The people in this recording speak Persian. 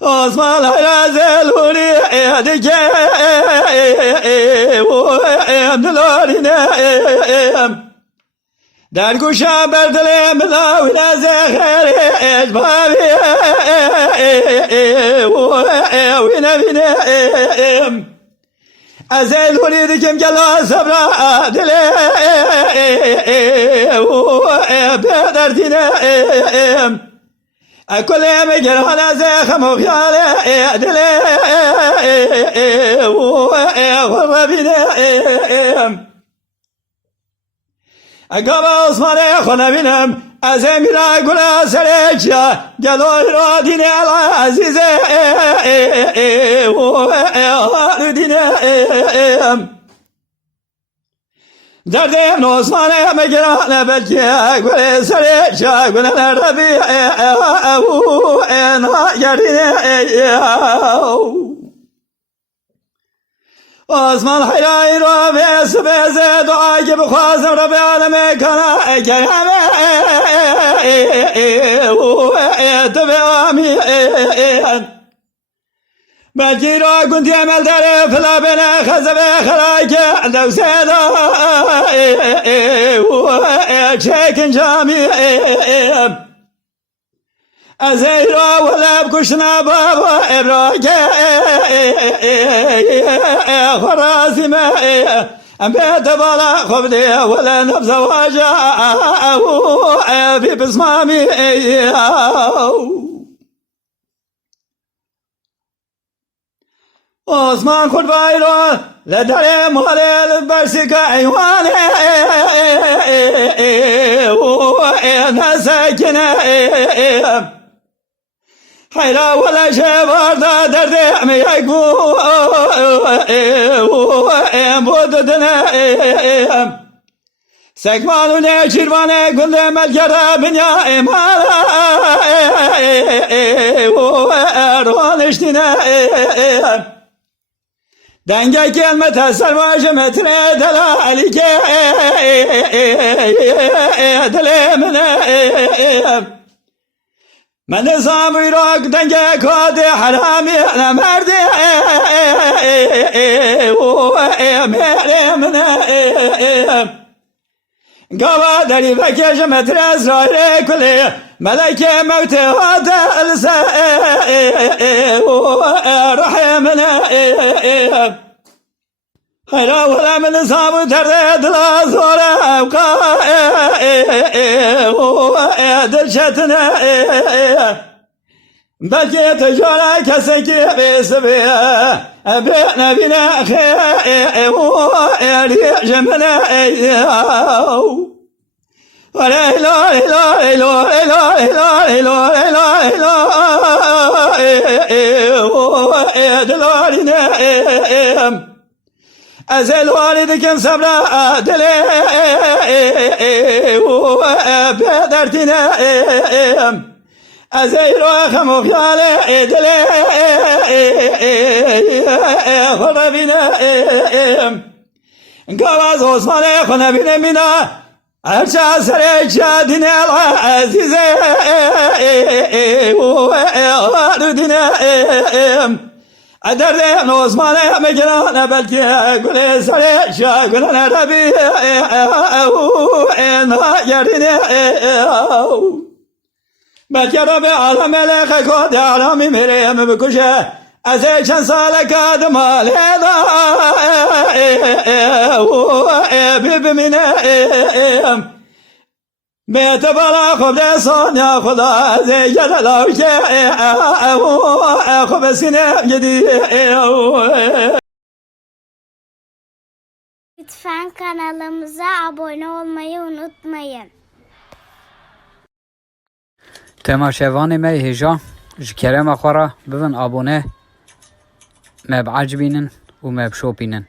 Osman Hayrazel Huri Edike Emdülorine Derguşa Berdelem Lavine Zehri Ecbabi Vine vine Ezel Huri dikim gela sabra dile Bederdine كل ما جرحنا زخم وخياله دلي وربنا قبل عثمان خنا بنم أزمينا كنا سريجا جلوه رادين العزيز ودينا دردم عثمان مجران بلکه گل سرشا گل نربی عثمان حیرای را بیس بیز دعای که بخوازم رب عالم کنا کرمه تبعامی بلکی را کنتی عمل داره فلا بینه خزبه خلاک دو سیدا چکن جامی از ایرا ولب کشنا بابا ابراک خراسمه بیت بالا خوب دی ولا نبز واجه بی بسمامی عثمان خود بایران لدر مهل برسک ایوانه نسکنه حیرا ولا شبار درد میگو بوددنه سکمانو نه چیروانه گنده ملکره بنیا ایمان روانشتینه دنگه کلمت سرواج متره دلالی که دل من نظام ایراک دنگه کاد حرامی نمرده قوا داری بکش متر اسرائیل کلی ملک موت هات السا رحمنا هلا ولا من صاب ترد لا زور ابقى دلشتنا بلكي تجارة كسكي بسبيا بينا بنا خير جمنا ولا لا لا لا لا لا أزل والدكم صبرا دلي بدرتنا أزل خمو خيالي دلي خربنا قواز عثمان خنا بنا منا أرشا سريشا دنا العزيزة والدنا أدرنا عثمان مجرانا بلكي قل سريشا قلنا ربي يرنا بلكي ربي عالم ملك قد عالمي مريم بكشه أزي چند سال کاد مال هدا ببینه بیت بالا خوب دستان یا خدا ازی جلاو که خوب سینه جدی. Lütfen kanalımıza abone olmayı unutmayın. تماشاوان ما هجا جكرم أخرى ببن أبونه ما بعجبينن وما بشوبينن.